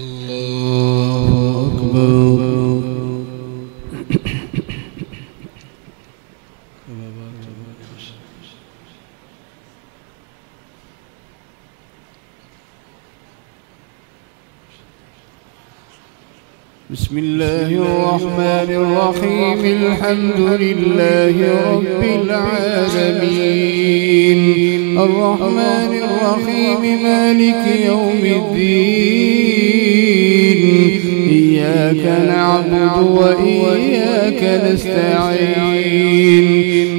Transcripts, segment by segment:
الله أكبر. بسم الله الرحمن الرحيم. الحمد لله رب العالمين، الرحمن الرحيم، مالك يوم الدين. إياك نعبد وإياك نستعين.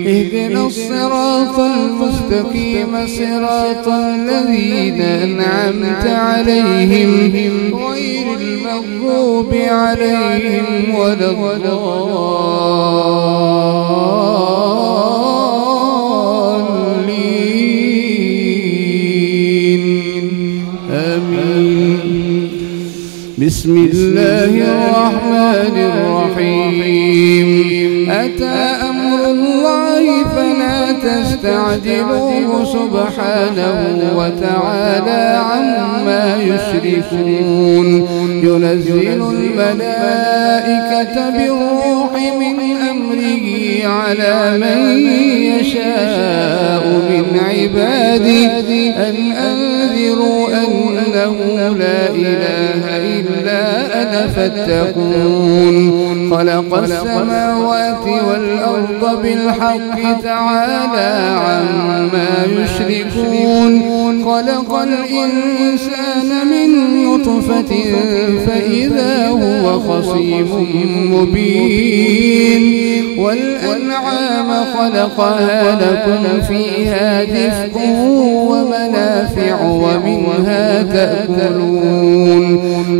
اهدنا الصراط المستقيم، صراط الذين أنعمت عليهم غير المغضوب عليهم ولا الضالين. آمين. بسم الله الرحمن الرحيم. أتى أمر الله فلا تستعجلوه، سبحانه وتعالى عما يشركون. ينزل الملائكة بالروح من أمره على من يشاء من عباده أن أنذروا أنه لا إله إلا أنا فاتقون. خلق السماوات والأرض بالحق، تعالى عما يشركون. خلق الإنسان من نطفة فإذا هو خصيم مبين. والأنعام خلقها لكم فيها دفء ومنافع ومنها تأكلون.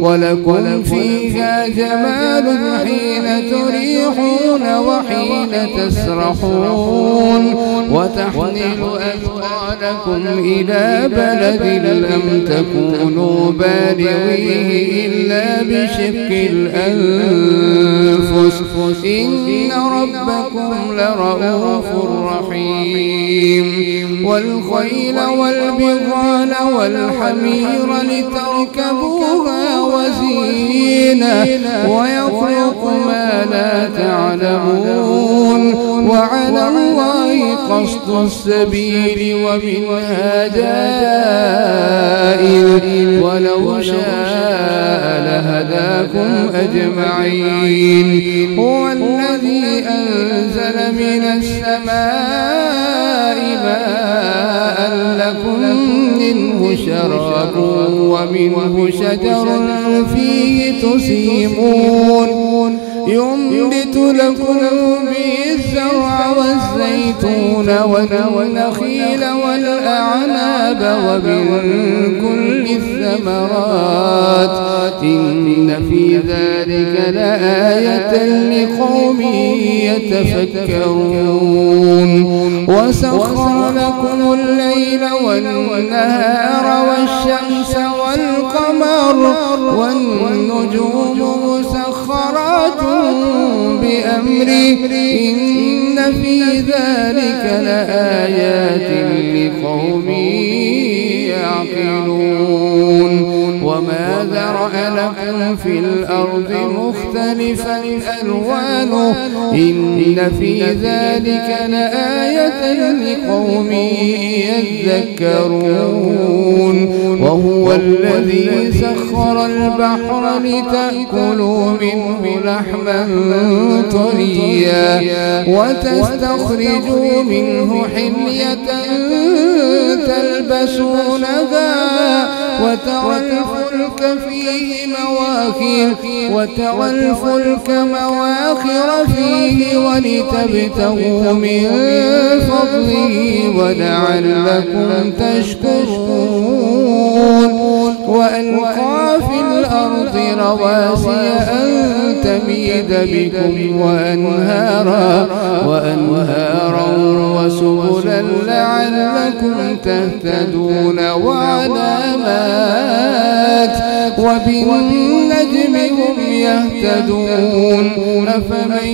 ولكم فيها جمال حين تريحون وحين تسرحون. وتحمل أثقالكم إلى بلد لم تكونوا بالغيه إلا بشق الأنفس. إن ربكم لرؤوف رحيم. والخيل والبغال والحمير لتركبوها وزينة، ويخلق ما لا تعلمون. وعلى الله قصد السبيل ومنها جائر، ولو شاء لهداكم أجمعين. هو الذي أنزل من السماء ماء لكم منه شراب ومنه شجر فيه تسيمون. ينبت لكم به الزرع والزيتون والنخيل والأعناب ومن كل الثمرات. إن في ذلك لآية لقوم يتفكرون. وسخر لكم الليل والنهار والشمس والقمر والنجوم مسخرات بأمره. إن في ذلك لآيات لقوم يعقلون. وما ذرأ لكم في الأرض مختلفا ألوانه، إن في ذلك لآية لقوم يذكرون. وهو الذي سخر البحر لتأكلوا منه لحما طريا وتستخرجوا منه حلية تلبسونها، وترى الفلك مواخر فيه ولتبتغوا من فضله ولعلكم تشكرون. وألقى في الأرض رواسي أن تميد بكم وأنهارا وسبلا لعلكم تهتدون. وعلامات وبالنجم هم يهتدون أفمن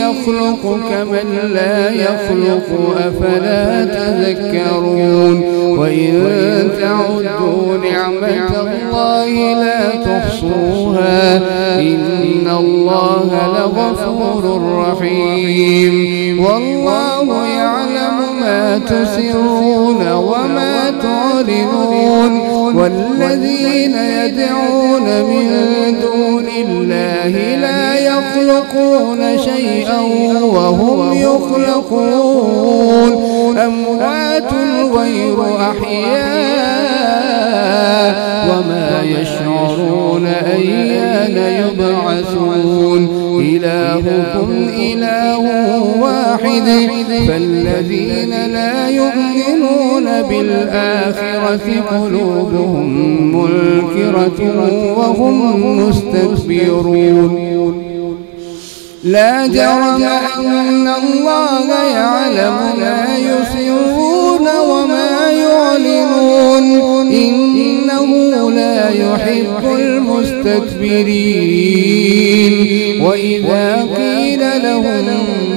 يخلق كمن لا يخلق أفلا تذكرون وإن تعدوا نعمة الله لا تحصوها إن الله لغفور رحيم والله يعلم ما تسرون وما تعلنون والذين يدعون من دون الله لا يخلقون شيئا وهم يخلقون أموات غير أحياء وما يشعرون أيان يبعثون إلهكم إله واحد فالذين لا يؤمنون بالآخرة قلوبهم منكرة وهم مستكبرون لا جرم أن الله يعلم ما يسرون وما يعلنون إنه لا يحب المستكبرين وإذا قيل لهم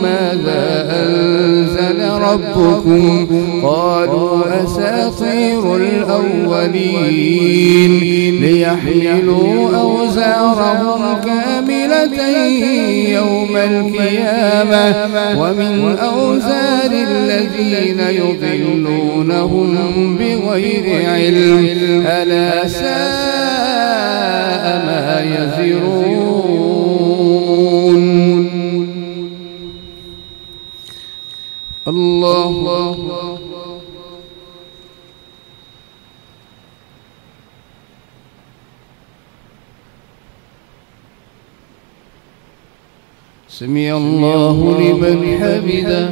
ماذا أنزل ربكم قالوا أساطير الأولين ليحملوا أوزارهم كاملة يوم القيامة ومن أوزار الذين يضلونهم بغير علم ألا ساء ما يزرون الله سمع الله لمن حمده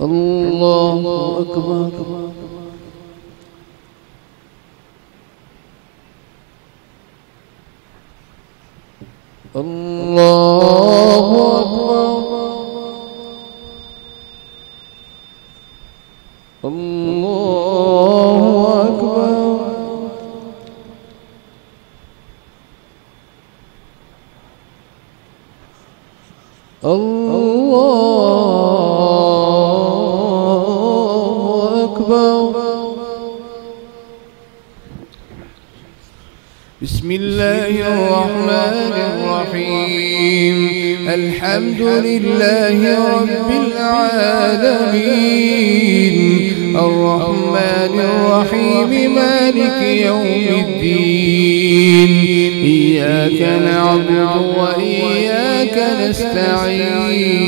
الله أكبر الله أكبر الله أكبر الله أكبر بسم الله الرحمن الرحيم الحمد لله رب العالمين الرحمن الرحيم مالك يوم الدين إياك نعبد وإياك نستعين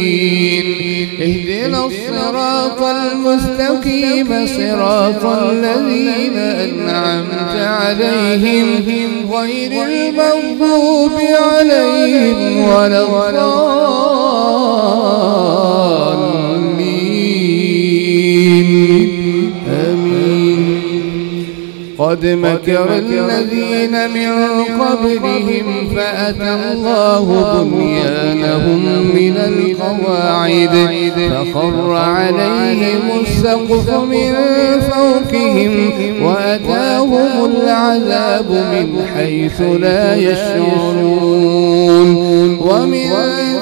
اهدنا الصراط المستقيم صراط الذين أنعمت عليهم غير المغضوب عليهم ولا الضالين آمين قد مكر الذين من قبلهم فأتى الله بنيانهم من القواعد فخر عليهم السقف من فوقهم وأتاهم العذاب من حيث لا يشعرون ومن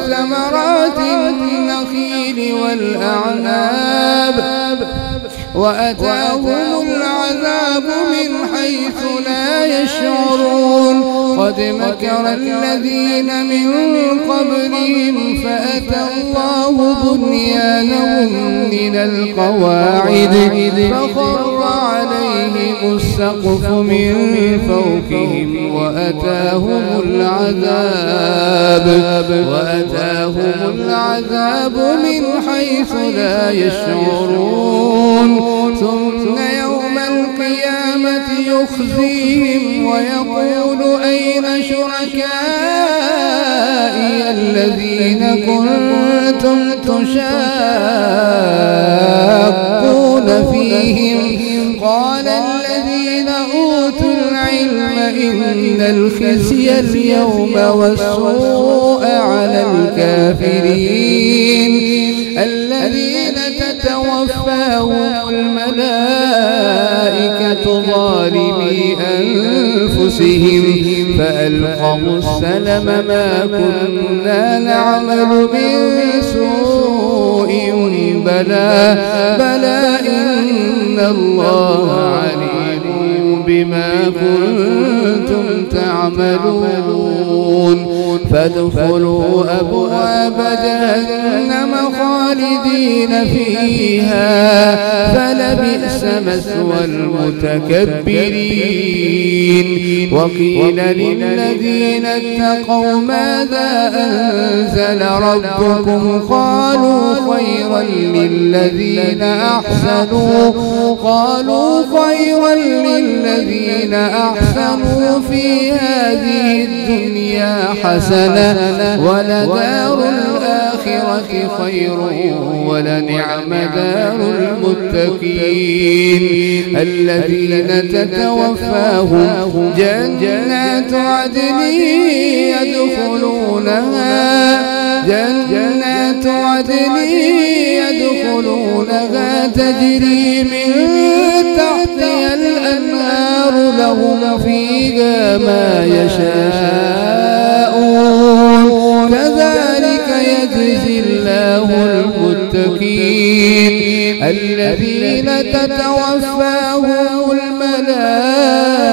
ثمرات النخيل والأعناب وأتاهم العذاب من حيث لا يشعرون قد مكر الذين من قبلهم فأتى الله بنيانهم من القواعد فخر عليهم السقف من فوقهم وأتاهم العذاب من حيث لا يشعرون ثم يوم القيامة يخزيهم ويقول أين شركائي الذين كنتم تشاقون فيهم قال الذين أوتوا العلم إن الخزي اليوم والسوء على الكافرين الذين تتوفاهم الملائكة ظالمي سلم ما كنا نعمل من سوء بلى إن الله عليم بما كنتم تعملون فادخلوا أبواب جهنم خالدين فيها فلبئس مثوى المتكبرين وقيل للذين اتقوا ماذا أنزل ربكم قالوا خيرا للذين أحسنوا في هذه الدنيا حسنة ولدار الآخرة خير ولنعم دار المتقين الذين تتوفاهم جنات عدن يدخلونها تجري من تحتها الأنهار لهم فيها ما يشاءون كذلك يجزي الله المتقين الذين تتوفاهم الملائكة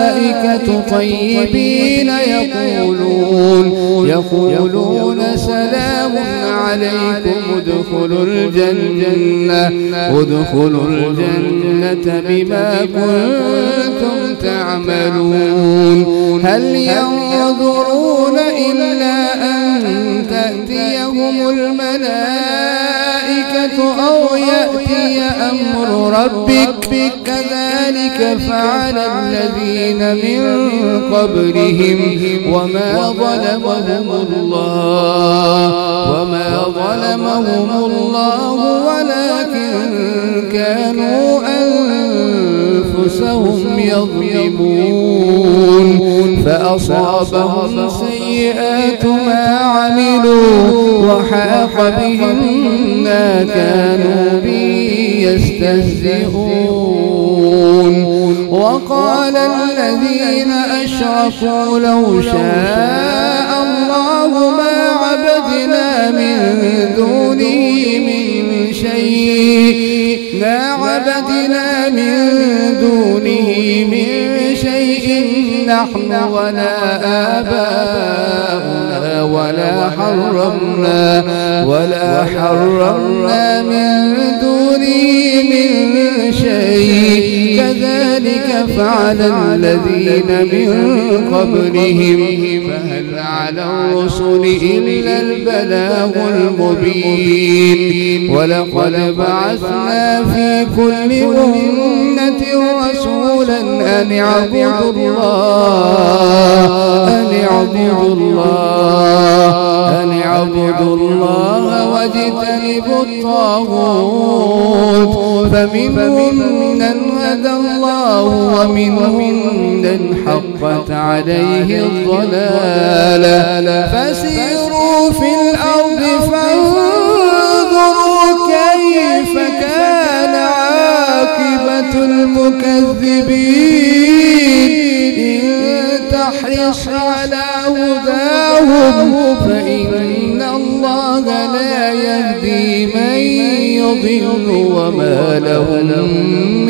طيبين يقولون سلام عليكم ادخلوا الجنة بما كنتم تعملون هل ينظرون إلا أن تأتيهم الملائكة أو يأتي أمر ربك كذلك فعل الذين من قبلهم وما ظلمهم الله ولكن كانوا أنفسهم يظلمون فأصابهم سيئات ما عملوا وحاق بهم ما كانوا به يستهزئون وقال الذين أشركوا لو شاء الله ما عبدنا من دونه من شيء نحن ولا آباؤنا ولا حرمنا من دونه من شيء كذلك فعل الذين من قبلهم فهل على الرسل إلا البلاغ المبين ولقد بعثنا في كل أمة رسولا أن اعبدوا الله واجتنبوا الطاغوت فمنهم من هدى الله ومنهم من حقت عليه الضلالة فسيروا في الأرض فانظروا كيف كان عاقبة المكذبين إن تحرص على هداهم فإن الله لا يهدي من يضل وما لهم